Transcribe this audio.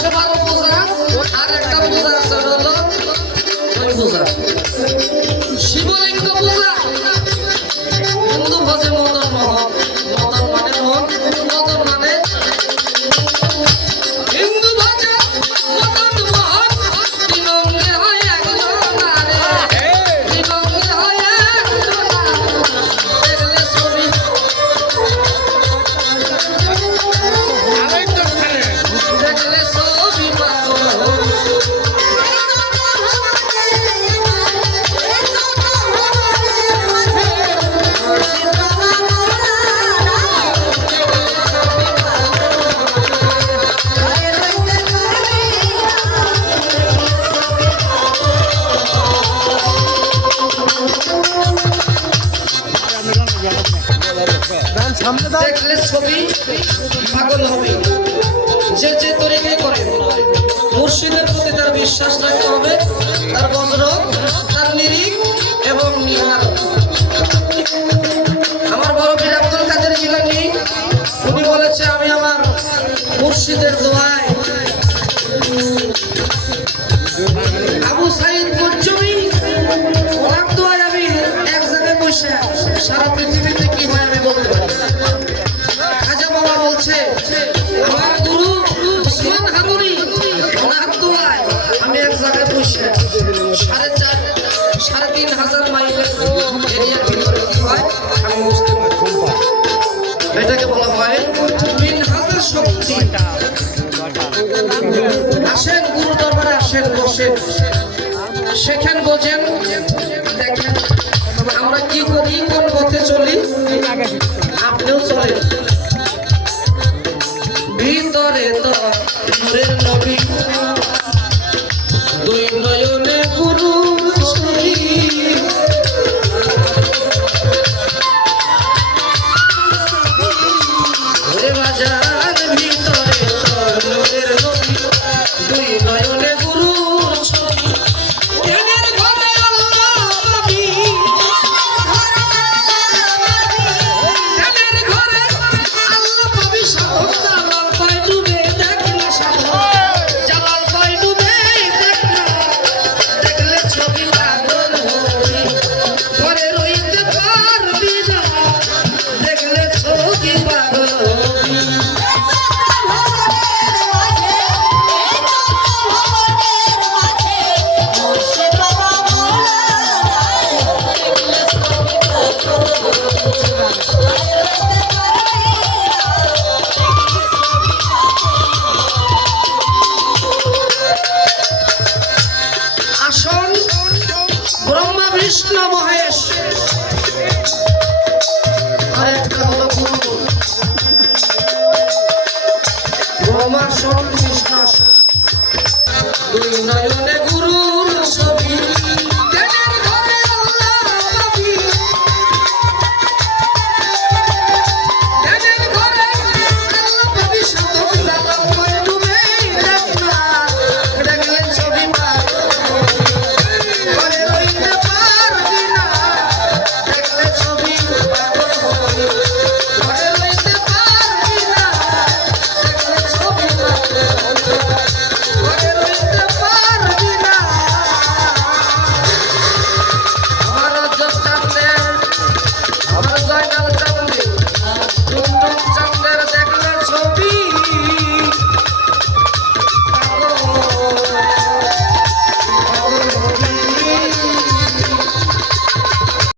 পাশে 12 পূজা আর একটা পূজা আছে হলো ওই পূজা শিবলিঙ্গ পূজা হিন্দু ভজে মদন মোহন মদন মানে মোহন মদন মানে হিন্দু ভজে মদন মোহন তিনঙ্গে হয় একজন আরে তিনঙ্গে হয় একজন দেখলে ছবি দেখলে ছবি দেখলে ছবি পাগল হবে যে যে তরিকাই করে মুর্শিদের প্রতি তার বিশ্বাস রাখতে হবে তার বজ্র তার নিরিখ এবং নিহার আমার বড় পীর আব্দুল কাদের জিলানী উনি বলেছে আমি আমার মুর্শিদের দোয়ায় আবু সাইদ মুজ্জমি ওনার দোয়ায় আমি এক জায়গায় বসে সারা পৃথিবীতে কি হয় আমি বলতে পারি খাজা বাবা বলছে আমার গুরু উসমান হারুনি ওনার দোয়ায় আমি এক জায়গায় বসে 3,500 মাইলের এরিয়ার ভিতরে কি হয় আমি বুঝতে পারি এটাকে বলা হয় মিনহাজের শক্তি আসেন গুরু দরবারে আসেন বসেন সেখান বোঝেন দেখেন আমরা কি করি কোন পথে চলি আপনিও চলেন ভিতরে তো নূরের নবী দুই নয়নে গুরু ছবি ওরে বাজার ভিতরে তো নূরের নবী দুই নয়নে গুরু ছবি জ্ঞানের ঘরে আল্লাহ পাবি জ্ঞানের ঘরে আল্লাহ পাবি সাধক জালাল পায় ডুবে দেখ না সাধক জালাল পায় ডুবে দেখ না দেখলে ছবি পাগল হবি ঘরে রইতে পারবি না দেখলে ছবি পাগল হবি আসন ব্রহ্মা বিষ্ণু মহেশ আর একটা হলো গুরু ব্রহ্মাসন